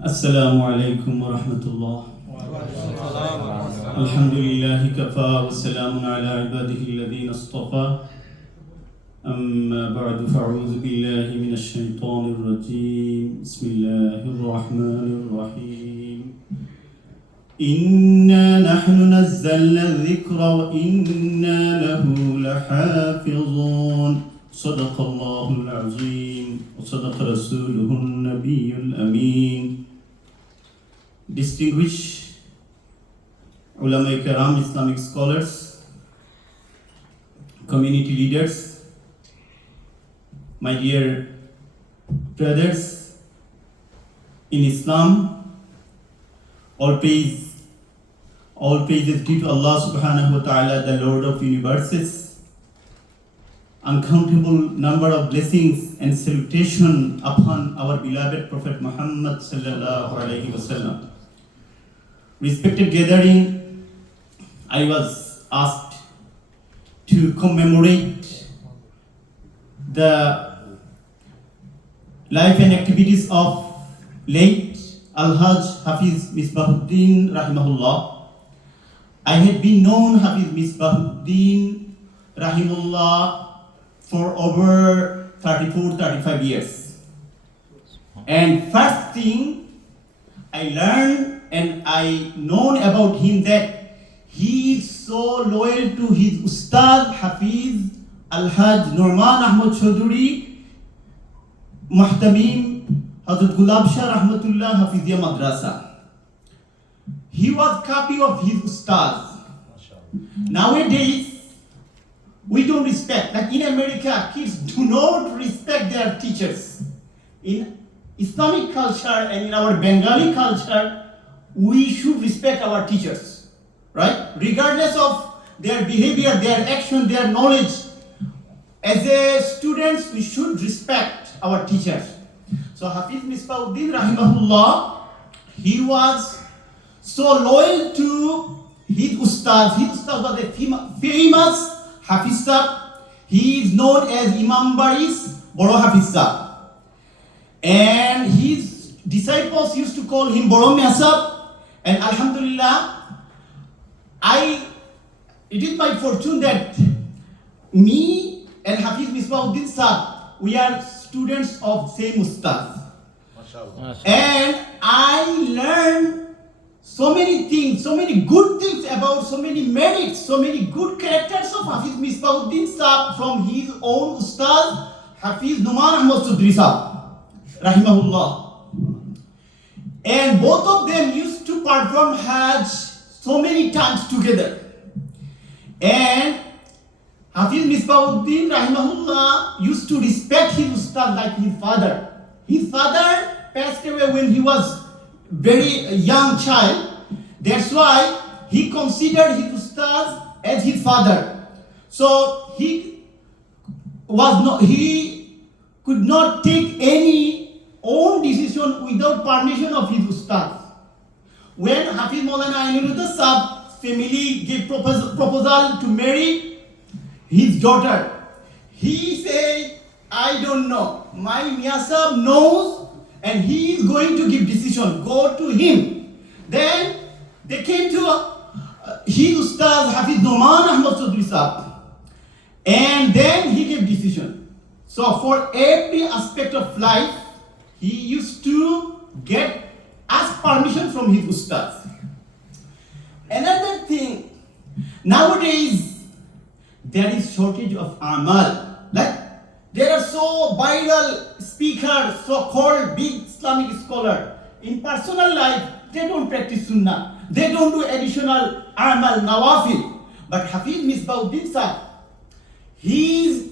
السلام عليكم ورحمة الله. الحمد لله كفى والسلام على عباده الذين اصطفى. أما بعد فأعوذ بالله من الشيطان الرجيم. بسم الله الرحمن الرحيم. إنا نحن نزلنا الذكر وإنا له لحافظون. صدق الله العظيم وصدق رسوله النبي الأمين. Distinguished ulama karam, Islamic scholars, community leaders, my dear brothers in Islam, all praises due to Allah subhanahu wa ta'ala, the Lord of universes. Uncountable number of blessings and salutation upon our beloved Prophet Muhammad sallallahu alaihi wasallam. Respected gathering, I was asked to commemorate the life and activities of late Al-Hajj Hafiz Misbahuddin rahimahullah. I had been known Hafiz Misbahuddin rahimahullah for over 34-35 years. And first thing I learned and I known about him that he is so loyal to his Ustad Hafiz Al-Hajj Norman Ahmad Chaudhuri Muhtamim Hazrat Gulab Shah Rahmatullah Hafiziyya Madrasa. He was copy of his Ustads. Nowadays, we don't respect. Like in America, kids do not respect their teachers. In Islamic culture and in our Bengali culture, we should respect our teachers, right? Regardless of their behavior, their action, their knowledge. As a students, we should respect our teachers. So Hafiz Misbahuddin rahimahullah, he was so loyal to his ustad. His ustad was a famous Hafiz Sahib. He is known as Imam Baris Boro Hafiz Sahib. And his disciples used to call him Boro Mian Sahib. And Alhamdulillah, it is my fortune that me and Hafiz Misbahuddin Sahib, we are students of same ustad. And I learned so many things, so many good things about, so many merits, so many good characters of Hafiz Misbahuddin Sahib from his own ustad, Hafiz Numan Ahmad Chaudhuri Sahib, rahimahullah. And both of them used to perform Hajj so many times together. And Hafiz Misbahuddin rahimahullah used to respect his ustad like his father. His father passed away when he was very young child. That's why he considered his ustad as his father. So he could not take any own decision without permission of his ustad. When Hafiz Maulana Ainuddin Sahib's family gave proposal to marry his daughter, he said, I don't know. My Mian Sahib knows and he is going to give decision. Go to him. Then they came to his ustad Hafiz Numan Ahmad Chaudhuri Sahib. And then he gave decision. So for every aspect of life, he used to ask permission from his ustad. Another thing, nowadays there is shortage of amal. Like there are so viral speakers, so-called big Islamic scholar. In personal life, they don't practice sunnah. They don't do additional amal, nawafil. But Hafiz Misbahuddin Sahib, he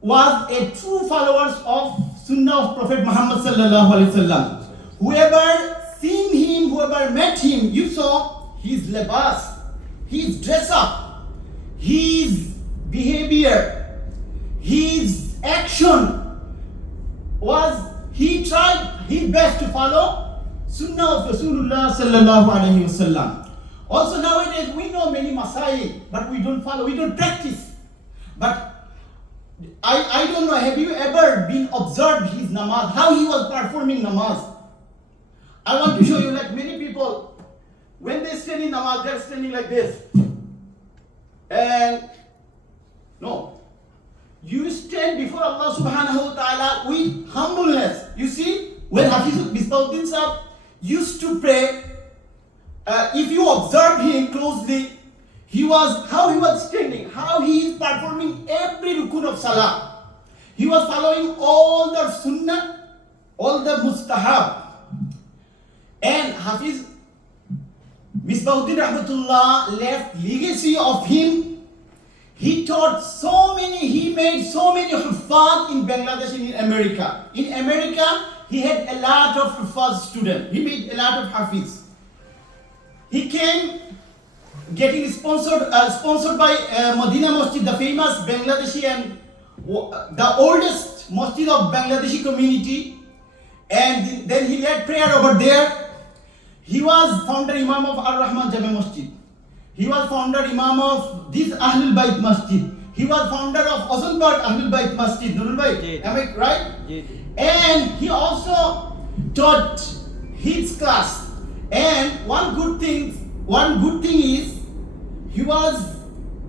was a true follower of Sunnah of Prophet Muhammad sallallahu alaihi wasallam. Whoever seen him, whoever met him, you saw his labas, his dress up, his behavior, his action was he tried his best to follow Sunnah of Rasulullah sallallahu alaihi wasallam. Also nowadays we know many masail, but we don't follow, we don't practice. But I don't know, have you ever been observed his namaz, how he was performing namaz? I want to show you, like many people, when they stand in namaz, they're standing like this. And no, you stand before Allah subhanahu wa ta'ala with humbleness. You see, when Hafiz Misbauddin Sahib used to pray, if you observe him closely, how he was standing, how he is performing every rukun of salah. He was following all the sunnah, all the mustahab. And Hafiz Misbauddin Rahmatullah left legacy of him. He made so many huffaz in Bangladesh and in America. In America, he had a lot of huffaz students. He made a lot of hafiz. He came getting sponsored by Madina Masjid, the famous Bangladeshi and the oldest masjid of Bangladeshi community. And then he led prayer over there. He was founder Imam of Ar-Rahman Jame Masjid. He was founder Imam of this Ahlul Bayt Masjid. He was founder of Ozanberg Ahlul Bayt Masjid. Nurul Bayt, am I right? And he also taught his class. And one good thing is he was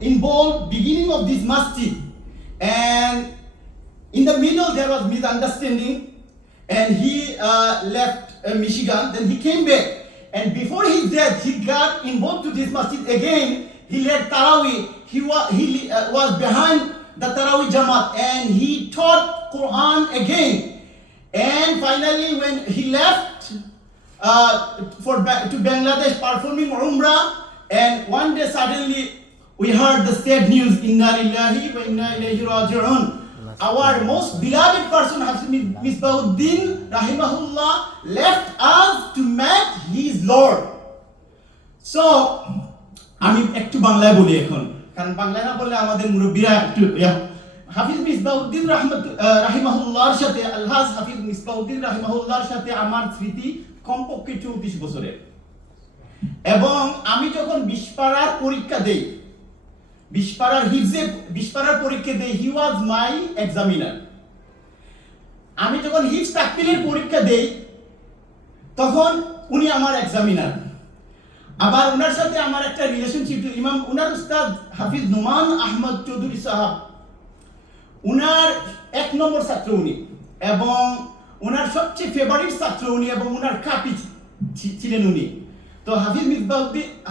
involved beginning of this masjid. And in the middle there was misunderstanding, and he left Michigan. Then he came back. And before his death, he got involved to this masjid again. He led Taraweeh. He was behind the Taraweeh Jamaat, and he taught Quran again. And finally, when he left to Bangladesh performing Umrah, and one day suddenly we heard the sad news, Inna lillahi wa inna ilayhi raji'un. Our most beloved person, Hafiz Misbauddin Rahimahullah, left us to meet his Lord. So, আমি একটু বাংলায় বলি এখন, কারণ বাংলায় না বললে আমাদের মুরব্বীরা একটু হাফিজ মিসবাউদ্দিন রাহিমাহুল্লাহর সাথে আলহাজ হাফিজ মিসবাউদ্দিন রাহিমাহুল্লাহর সাথে আমার স্মৃতি কমপক্ষে 34 বছরের। এবং আমি যখন 20 পারার পরীক্ষা দেই, 20 পারার পরীক্ষা দেই, হি ওয়াজ মাই এক্সামিনার। আমি যখন হিফজ তাকমিলের পরীক্ষা দেই, তখন উনি আমার এক্সামিনার। আবার ওনার সাথে আমার একটা রিলেশনশিপ, ইমাম উনার উস্তাদ হাফিজ নোমান আহমদ চৌধুরী সাহাব, উনার 1 নম্বর ছাত্র উনি, এবং উনার সবচেয়ে ফেভারিট ছাত্র উনি, এবং উনার কাপি ছিলেন উনি। তো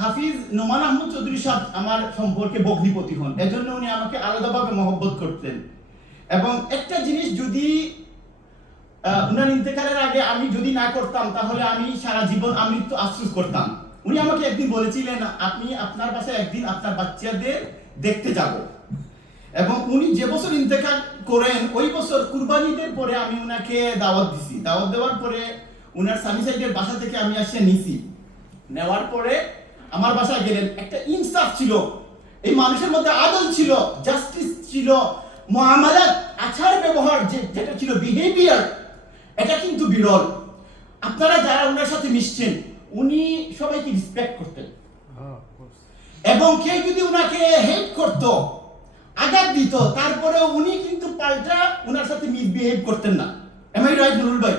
হাফিজ নোমান আহমদ চৌধুরী সাহেব আমার সম্পর্কে ভগ্নিপতি হন, এজন্য উনি আমাকে আলাদাভাবে মহব্বত করতেন। এবং একটা জিনিস, যদি উনার ইন্তেকালের আগে আমি যদি না করতাম, তাহলে আমি সারা জীবন আমৃত্যু আফসোস করতাম। উনি আমাকে একদিন বলেছিলেন, আপনি আপনার বাসায় একদিন আপনার বাচ্চাদের দেখতে যাব। এবং উনি যে বছর ইন্তেকাল করেন, ওই বছর কুরবানিদের পরে আমি উনাকে দাওয়াত দিছি। দাওয়াত দেওয়ার পরে উনার স্বামী সাইডের বাসা থেকে আমি আসে নিছি। নেওয়ার পরে আমার বাসায় গেলেন, একটা ইনসাফ ছিল, এই মানুষের মধ্যে আদল ছিল, জাস্টিস ছিল, মুআমালাত, আচার ব্যবহার যেটা ছিল, বিহেভিয়ার, এটা কিন্তু বিরল। আপনারা যারা ওনার সাথে মিশছেন, উনি সবাইকে রেসপেক্ট করতেন, এবং কেউ যদি উনাকে হেট করত, আঘাত দিত, তারপরেও উনি কিন্তু পাল্টা ওনার সাথে মিসবিহেভ করতেন না। এম আই রাইট নুরুল ভাই?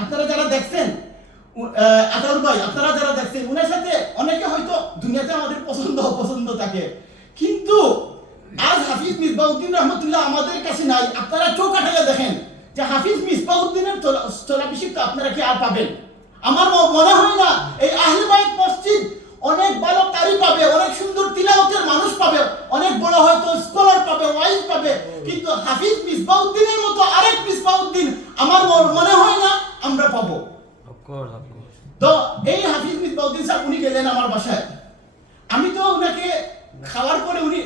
আপনারা যারা দেখছেন, আতাউর ভাই, আপনারা যারা দেখছেন, ওনার সাথে অনেকে হয়তো দুনিয়াতে আমাদের অপছন্দ থাকে, কিন্তু আজ হাফিজ মিসবাউদ্দিন রহমতুল্লাহ আমাদের কাছে নাই। আপনারা চোখ আটাইয়া দেখেন যে হাফিজ মিসবাউদ্দিনের স্থলাভিষিক্ত আপনারা কি আর পাবেন? আমার মনে হয় না। এই আহলে বাইত মসজিদ অনেক ভালো কারি পাবে, অনেক সুন্দর তিলাওয়াতের মানুষ পাবে, অনেক বড় হয়তো স্কলার পাবে, ওয়াইজ পাবে, কিন্তু হাফিজ মিসবাউদ্দিনের মতো আরেক মিসবাউদ্দিন আমার মনে হয় না আমরা পাবো। তো এই হাফিজ মিসবাউদ্দিন সাহেব উনি গেলেন আমার বাসায়। আমি তো উনাকে খাওয়ার পরে উনি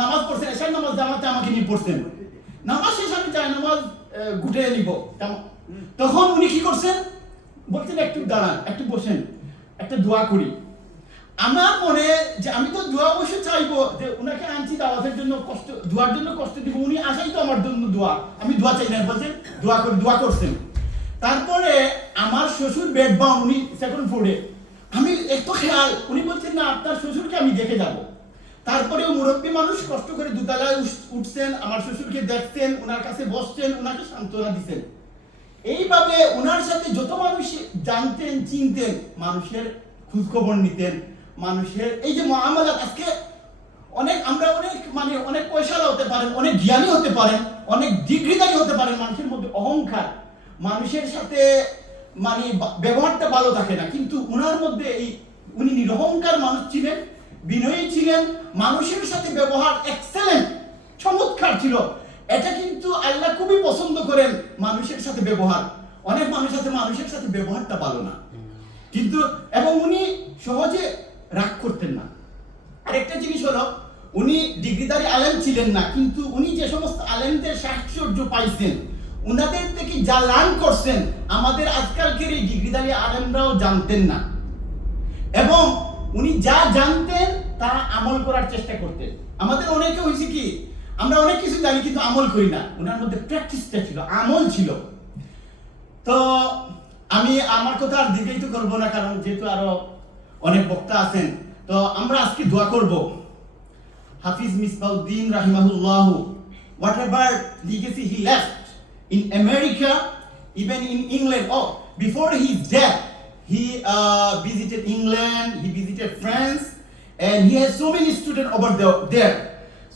নামাজ পড়ছেন, এশার নামাজ জামাতে আমাকে নিয়ে পড়ছেন। নামাজ শেষ আমি যাই নামাজ গুটে নিব, তখন উনি কি করছেন, বলছেন একটু দাঁড়ান, একটু বসেন, একটা দোয়া করি। আমার মনে যে আমি তো দোয়া অবশ্যই চাইবো, যে উনাকে আনছি দাওয়াতের জন্য, দোয়ার জন্য কষ্ট দিব, উনি আসাই তো আমার জন্য দোয়া, আমি দোয়া চাই না, বলছেন দোয়া করছেন। তারপরে আমার শ্বশুর বেড বাউন্ড, উনি সেকেন্ড ফ্লোরে, আমি একটু খেয়াল, উনি বলছেন না আপনার শ্বশুরকে আমি দেখে যাব। তারপরে মুরব্বী মানুষ কষ্ট করে দোতলায় উঠছেন, আমার শ্বশুরকে দেখছেন, ওনার কাছে বসছেন, ওনাকে সান্ত্বনা দিচ্ছেন। এইভাবে ওনার সাথে যত মানুষ জানতেন চিনতেন, মানুষের খোঁজ খবর নিতেন, মানুষের এই যে মুআমালাত, আজকে আমরা অনেক পয়সাওয়ালা হতে পারেন, অনেক জ্ঞানী হতে পারেন, অনেক ডিগ্রিধারী হতে পারেন, মানুষের মধ্যে অহংকার, মানুষের সাথে ব্যবহারটা ভালো থাকে না, কিন্তু ওনার মধ্যে উনি নিরহংকার মানুষ ছিলেন, বিনয়ী ছিলেন, মানুষের সাথে ব্যবহার এক্সেলেন্ট, চমৎকার ছিল। এটা কিন্তু আল্লাহ খুবই পছন্দ করেন মানুষের সাথে ব্যবহার। অনেক মানুষ আছে মানুষের সাথে ব্যবহারটা ভালো না, কিন্তু এবং উনি সহজে রাগ করতেন না। আরেকটা জিনিস হলো, উনি ডিগ্রিধারী আলেম ছিলেন না, কিন্তু উনি যে সমস্ত আলেমদের সাহচর্য পাইছেন, উনাদের থেকে যা লার্ন করছেন, আমাদের আজকালকের এই ডিগ্রিধারী আলেমরাও জানতেন না, এবং উনি যা জানতেন তা আমল করার চেষ্টা করতেন। আমাদের অনেকে হয়েছে কি, আমরা অনেক কিছু জানি কিন্তু আমল করি না, ওনার মধ্যে প্র্যাকটিসটা ছিল, আমল ছিল। তো আমি আমার কথা আর দীর্ঘায়িত করবো না, কারণ যেহেতু আরো অনেক বক্তা আছেন। তো আমরা আজকে দোয়া করব হাফিজ মিসবাউদ্দিন রাহিমাহুল্লাহ, whatever legacy he left in America, even in England. Oh, before his death, he visited England, he visited France, and he has so many students over there.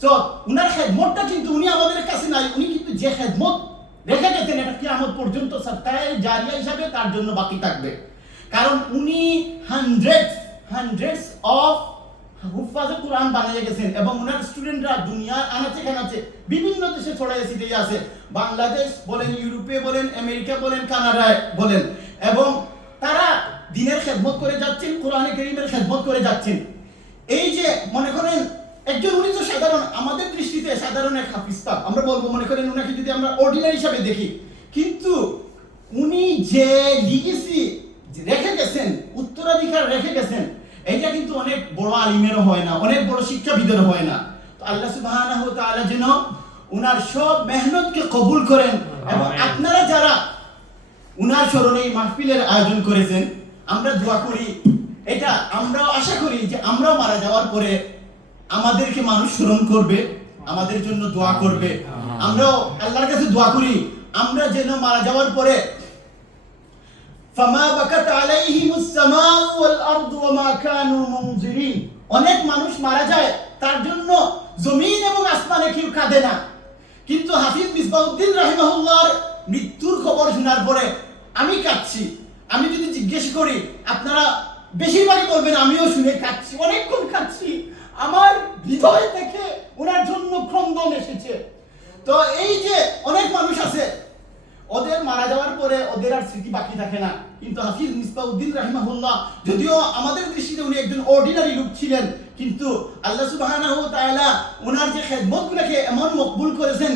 So উনার খেদমতটা কিন্তু উনি আমাদের কাছে নাই, উনি কিন্তু যে খেদমত রেখে গেছেন এটা কিয়ামত পর্যন্ত সাদকায়ে জারিয়া হিসাবে তার জন্য বাকি থাকবে। কারণ উনি হান্ড্রেডস অফ হুফাজে কোরআন বানিয়ে গেছেন, এবং ওনার স্টুডেন্টরা দুনিয়ার আনাচে কানাচে বিভিন্ন দেশে ছড়িয়ে ছিটিয়ে আছে, বাংলাদেশ বলেন, ইউরোপে বলেন, আমেরিকা বলেন, কানাডায় বলেন, এবং তারা দ্বীনের খেদমত করে যাচ্ছেন, কোরআনে কারীমের খেদমত করে যাচ্ছেন। এই যে মনে করেন একজন, উনি তো সাধারণ, আমাদের দৃষ্টিতে সাধারণ এক হাফিজ, আমরা বলবো মনে করেন ওনাকে যদি আমরা অর্ডিনারি হিসাবে দেখি, কিন্তু উনি যে লিগেসি রেখে গেছেন, উত্তরাধিকার রেখে গেছেন, এটা কিন্তু অনেক বড় আলিমেরও হয় না, অনেক বড় শিক্ষাবিদেরও হয় না। তো আল্লাহ সুবহানাহু ওয়া তাআলা যেন উনার সব মেহনতকে কবুল করেন, এবং আপনারা যারা উনার স্মরণে এই মাহফিলের আয়োজন করেছেন, আমরা দোয়া করি, এটা আমরাও আশা করি যে আমরাও মারা যাওয়ার পরে আমাদেরকে মানুষ স্মরণ করবে, আমাদের জন্য দোয়া করবে। আমরাও আল্লাহর কাছে দোয়া করি আমরা যেন মারা যাওয়ার পরে ফামা বাকাত আলাইহিমুস সামাউ ওয়াল আরদু ওয়া মা কানু মুনজিরিন, অনেক মানুষ মারা যায়, তার জন্য জমিন এবং আসমানে কেউ কাঁদে না, কিন্তু হাফিজ মিসবাউদ্দিন রাহিমাহুল্লাহর মৃত্যুর খবর শোনার পরে আমি কাঁদছি। আমি যদি জিজ্ঞেস করি, আপনারা বেশিরভাগই বলবেন আমিও শুনে কাঁদছি, অনেকক্ষণ কাঁদছি, আমার হৃদয় থেকে ওনার জন্য ক্রন্দন এসেছে। তো এই যে অনেক মানুষ আছে, ওদের মারা যাওয়ার পরে ওদের আর স্মৃতি বাকি থাকে না, কিন্তু হাফিজ মিসবাউদ্দিন রাহিমাহুল্লাহ যদিও আমাদের দৃষ্টিতে উনি একজন অর্ডিনারি লোক ছিলেন, কিন্তু আল্লাহ সুবহানাহু ওয়া তাআলা ওনার যে খেদমতগুলোকে এমন মকবুল করেছেন,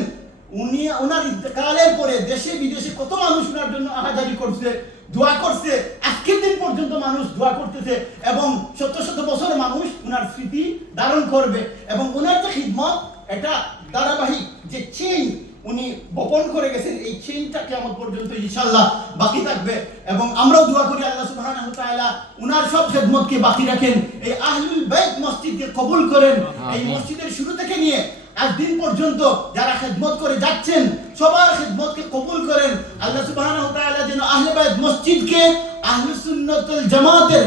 উনি ওনার ইন্তেকালের পরে দেশে বিদেশে কত মানুষ ওনার জন্য আহাজারি করছে, দোয়া করছে, আজকের দিন পর্যন্ত মানুষ দোয়া করতেছে, এবং শত শত বছর মানুষ ওনার স্মৃতি ধারণ করবে, এবং ওনার যে খিদমত এটা ধারাবাহিক যে চেইন উনি বপন করে গেছেন, এই চেইনটা কিয়ামত পর্যন্ত ইনশাআল্লাহ বাকি থাকবে। এবং আমরাও দোয়া করি আল্লাহ সুবহানাহু ওয়া তাআলা উনার সব খেদমতকে বাকি রাখেন, এই আহলুল বাইত মসজিদকে কবুল করেন। এই মসজিদের শুরু থেকে নিয়ে আজ দিন পর্যন্ত যারা খেদমত করে যাচ্ছেন সবার খেদমতকে কবুল করেন। আল্লাহ সুবহানাহু ওয়া তাআলা যেন আহলে বাইত মসজিদকে আহলুস সুন্নাত ওয়াল জামাতের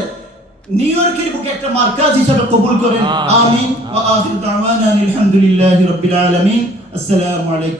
নিউ ইয়র্কের বুকে একটা মার্কাজ হিসেবে কবুল করেন। আমিন। ওয়া আখিরু দাওয়ানা আলহামদুলিল্লাহি রাব্বিল আলামিন। আসসালামু আলাইকুম।